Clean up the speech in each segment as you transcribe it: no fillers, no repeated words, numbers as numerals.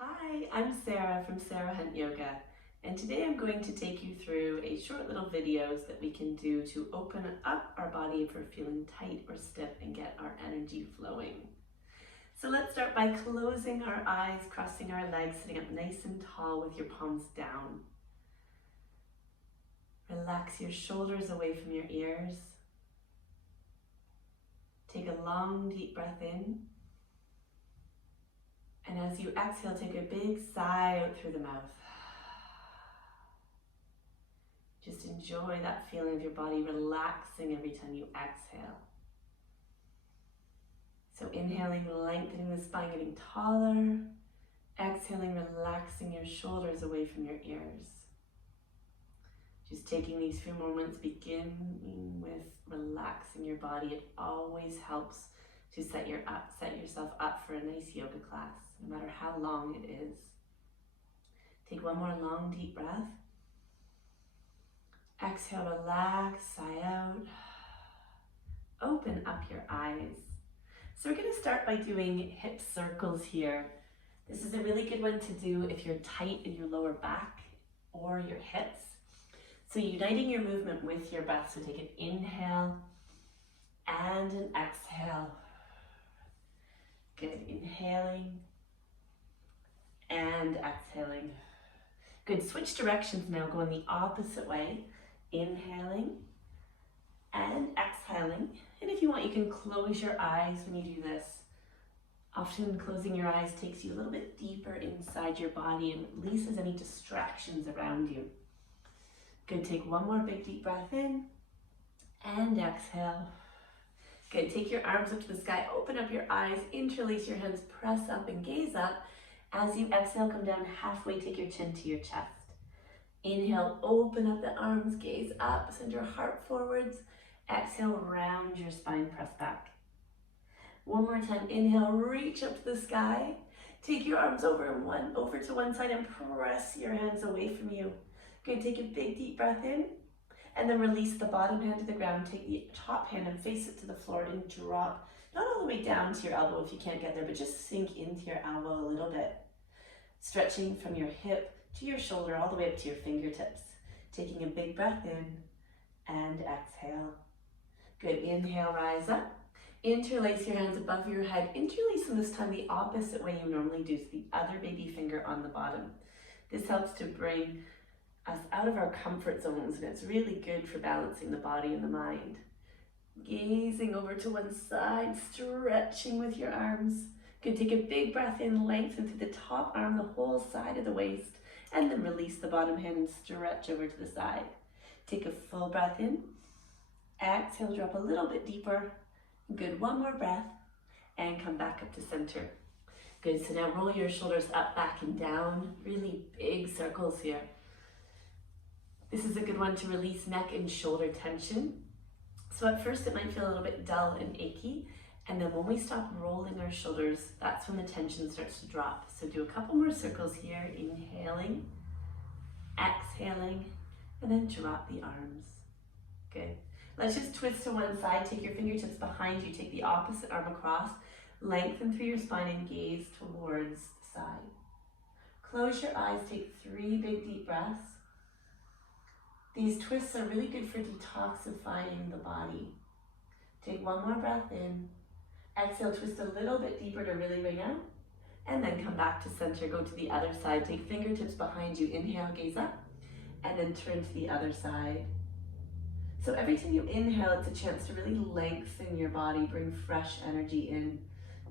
Hi, I'm Sarah from Sarah Hunt Yoga, and today I'm going to take you through a short little videos that we can do to open up our body if we're feeling tight or stiff and get our energy flowing. So let's start by closing our eyes, crossing our legs, sitting up nice and tall with your palms down. Relax your shoulders away from your ears. Take a long deep breath in. And as you exhale, take a big sigh out through the mouth. Just enjoy that feeling of your body relaxing every time you exhale. So inhaling, lengthening the spine, getting taller. Exhaling, relaxing your shoulders away from your ears. Just taking these few moments, beginning with relaxing your body. It always helps to set yourself up for a nice yoga class, no matter how long it is. Take one more long, deep breath. Exhale, relax, sigh out. Open up your eyes. So we're going to start by doing hip circles here. This is a really good one to do if you're tight in your lower back or your hips. So uniting your movement with your breath. So take an inhale and an exhale. Good, inhaling and exhaling. Good, switch directions now, going the opposite way. Inhaling and exhaling. And if you want, you can close your eyes when you do this. Often closing your eyes takes you a little bit deeper inside your body and releases any distractions around you. Good, take one more big deep breath in and exhale. Good, take your arms up to the sky, open up your eyes, interlace your hands, press up and gaze up. As you exhale, come down halfway, take your chin to your chest. Inhale, open up the arms, gaze up, send your heart forwards. Exhale, round your spine, press back. One more time, inhale, reach up to the sky. Take your arms over to one side and press your hands away from you. Good, take a big deep breath in and then release the bottom hand to the ground. Take the top hand and face it to the floor and drop, not all the way down to your elbow if you can't get there, but just sink into your elbow a little bit. Stretching from your hip to your shoulder all the way up to your fingertips. Taking a big breath in and exhale. Good, inhale, rise up. Interlace your hands above your head. Interlace them this time the opposite way you normally do, so the other baby finger on the bottom. This helps to bring us out of our comfort zones, and it's really good for balancing the body and the mind. Gazing over to one side, stretching with your arms. Good, take a big breath in, lengthen through the top arm, the whole side of the waist, and then release the bottom hand and stretch over to the side. Take a full breath in. Exhale, drop a little bit deeper. Good, one more breath, and come back up to center. Good, so now roll your shoulders up, back, and down. Really big circles here. This is a good one to release neck and shoulder tension. So at first it might feel a little bit dull and achy, and then when we stop rolling our shoulders, that's when the tension starts to drop. So do a couple more circles here, inhaling, exhaling, and then drop the arms. Good. Let's just twist to one side, take your fingertips behind you, take the opposite arm across, lengthen through your spine and gaze towards the side. Close your eyes, take 3 big deep breaths. These twists are really good for detoxifying the body. Take one more breath in. Exhale, twist a little bit deeper to really bring out. And then come back to center, go to the other side. Take fingertips behind you, inhale, gaze up, and then turn to the other side. So every time you inhale, it's a chance to really lengthen your body, bring fresh energy in.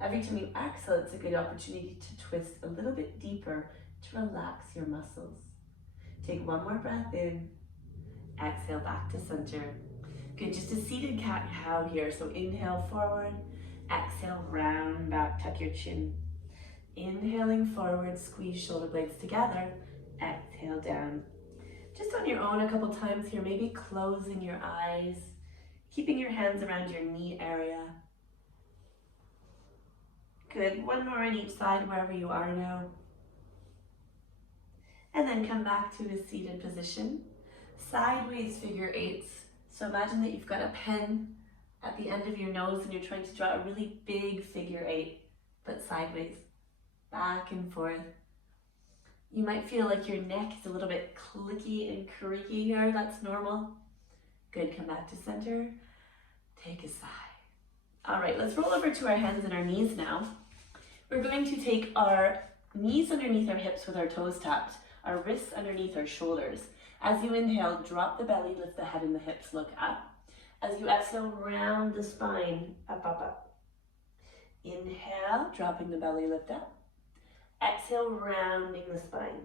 Every time you exhale, it's a good opportunity to twist a little bit deeper to relax your muscles. Take one more breath in. Exhale, back to center. Good, just a seated cat-cow here. So inhale forward, exhale, round back, tuck your chin. Inhaling forward, squeeze shoulder blades together, exhale down. Just on your own a couple times here, maybe closing your eyes, keeping your hands around your knee area. Good, one more on each side wherever you are now. And then come back to a seated position. Sideways figure eights. So imagine that you've got a pen at the end of your nose and you're trying to draw a really big figure 8, but sideways. Back and forth, You might feel like your neck is a little bit clicky and creaky here. That's normal. Good, come back to center. Take a sigh. All right, let's roll over to our hands and our knees now. We're going to take our knees underneath our hips with our toes tapped, our wrists underneath our shoulders. As you inhale, drop the belly, lift the head and the hips, look up. As you exhale, round the spine, up, up, up. Inhale, dropping the belly, lift up. Exhale, rounding the spine.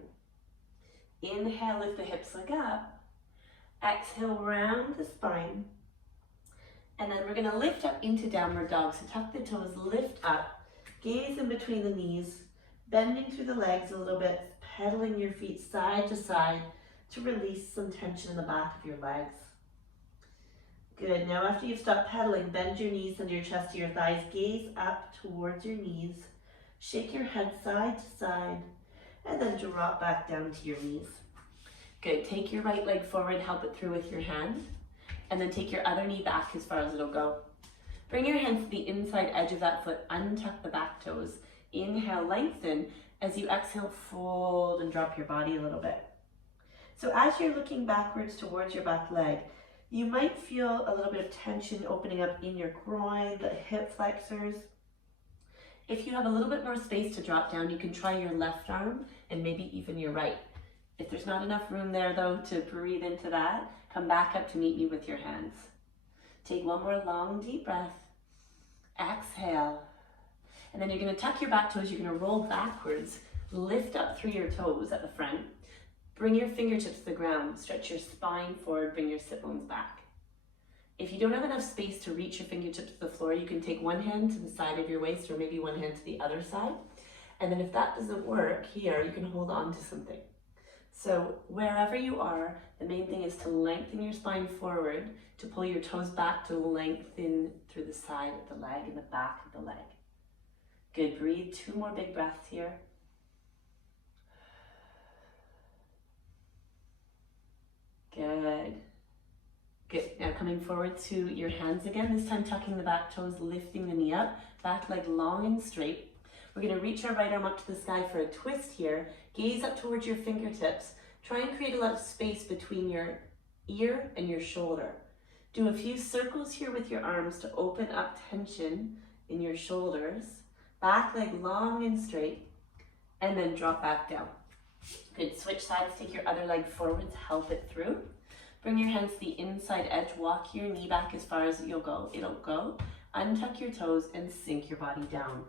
Inhale, lift the hips, look up. Exhale, round the spine. And then we're gonna lift up into downward dog. So tuck the toes, lift up, gaze in between the knees, bending through the legs a little bit, pedaling your feet side to side to release some tension in the back of your legs. Good, now after you've stopped pedaling, bend your knees under your chest to your thighs, gaze up towards your knees, shake your head side to side, and then drop back down to your knees. Good, take your right leg forward, help it through with your hand, and then take your other knee back as far as it'll go. Bring your hands to the inside edge of that foot, untuck the back toes. Inhale, lengthen. As you exhale, fold and drop your body a little bit. So as you're looking backwards towards your back leg, you might feel a little bit of tension opening up in your groin, the hip flexors. If you have a little bit more space to drop down, you can try your left arm and maybe even your right. If there's not enough room there though to breathe into that, come back up to meet me with your hands. Take one more long deep breath. Exhale. And then you're going to tuck your back toes, you're going to roll backwards, lift up through your toes at the front. Bring your fingertips to the ground, stretch your spine forward, bring your sit bones back. If you don't have enough space to reach your fingertips to the floor, you can take one hand to the side of your waist or maybe one hand to the other side. And then if that doesn't work here, you can hold on to something. So wherever you are, the main thing is to lengthen your spine forward, to pull your toes back to lengthen through the side of the leg and the back of the leg. Good, breathe, 2 more big breaths here. Good. Good, now coming forward to your hands again, this time tucking the back toes, lifting the knee up, back leg long and straight. We're gonna reach our right arm up to the sky for a twist here, gaze up towards your fingertips, try and create a lot of space between your ear and your shoulder. Do a few circles here with your arms to open up tension in your shoulders, back leg long and straight, and then drop back down. Good, switch sides, take your other leg forward to help it through. Bring your hands to the inside edge, walk your knee back as far as it'll go. Untuck your toes and sink your body down.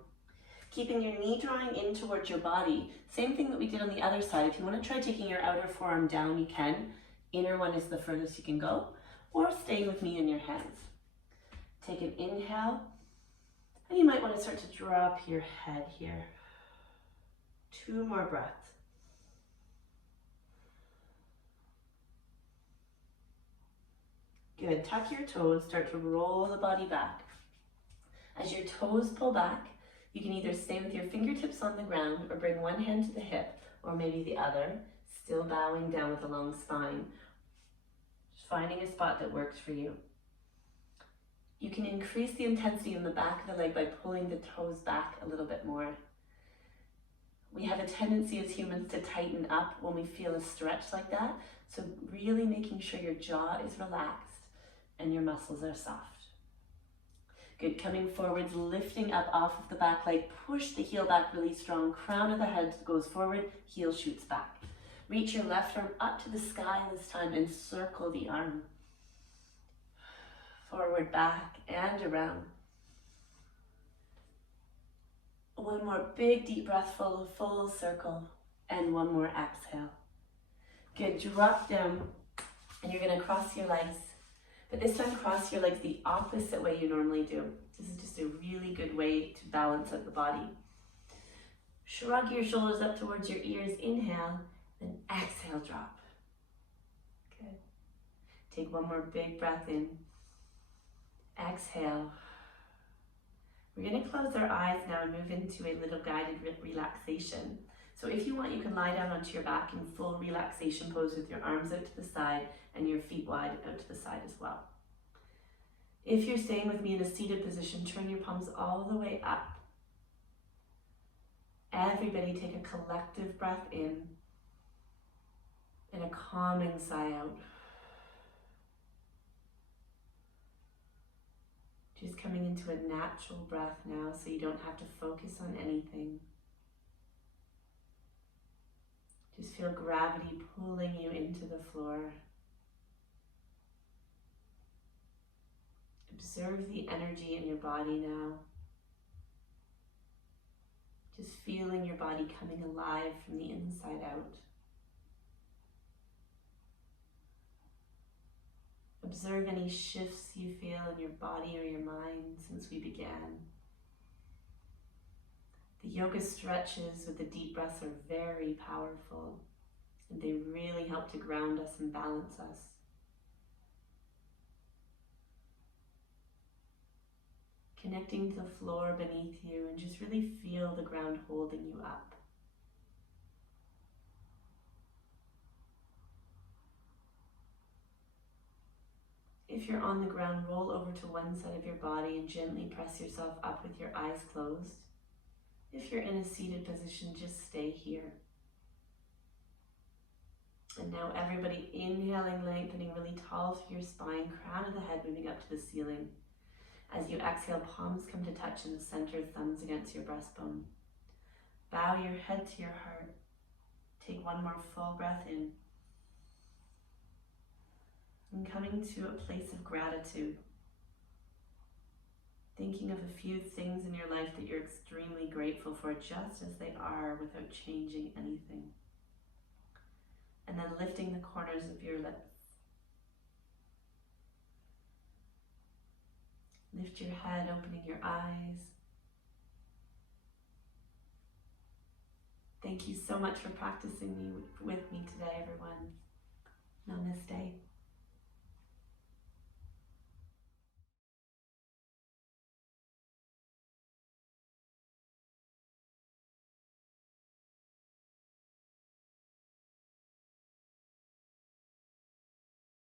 Keeping your knee drawing in towards your body. Same thing that we did on the other side. If you want to try taking your outer forearm down, you can. Inner one is the furthest you can go. Or stay with me in your hands. Take an inhale. And you might want to start to drop your head here. 2 more breaths. Good, tuck your toes, start to roll the body back. As your toes pull back, you can either stay with your fingertips on the ground or bring one hand to the hip or maybe the other, still bowing down with a long spine. Just finding a spot that works for you. You can increase the intensity in the back of the leg by pulling the toes back a little bit more. We have a tendency as humans to tighten up when we feel a stretch like that, so really making sure your jaw is relaxed and your muscles are soft. Good, coming forwards, lifting up off of the back leg, push the heel back really strong, crown of the head goes forward, heel shoots back. Reach your left arm up to the sky this time and circle the arm. Forward, back, and around. One more big deep breath, full circle, and one more exhale. Good, drop down, and you're gonna cross your legs. But this time, cross your legs the opposite way you normally do. This is just a really good way to balance out the body. Shrug your shoulders up towards your ears, inhale, then exhale, drop. Good. Take one more big breath in. Exhale. We're gonna close our eyes now and move into a little guided relaxation. So if you want, you can lie down onto your back in full relaxation pose with your arms out to the side and your feet wide out to the side as well. If you're staying with me in a seated position, turn your palms all the way up. Everybody take a collective breath in and a calming sigh out. Just coming into a natural breath now, so you don't have to focus on anything. Just feel gravity pulling you into the floor. Observe the energy in your body now. Just feeling your body coming alive from the inside out. Observe any shifts you feel in your body or your mind since we began. The yoga stretches with the deep breaths are very powerful, and they really help to ground us and balance us. Connecting to the floor beneath you, and just really feel the ground holding you up. If you're on the ground, roll over to one side of your body and gently press yourself up with your eyes closed. If you're in a seated position, just stay here. And now everybody inhaling, lengthening really tall through your spine, crown of the head moving up to the ceiling. As you exhale, palms come to touch in the center, thumbs against your breastbone. Bow your head to your heart. Take one more full breath in. And coming to a place of gratitude. Thinking of a few things in your life that you're extremely grateful for, just as they are, without changing anything. And then lifting the corners of your lips. Lift your head, opening your eyes. Thank you so much for practicing with me today, everyone. Namaste.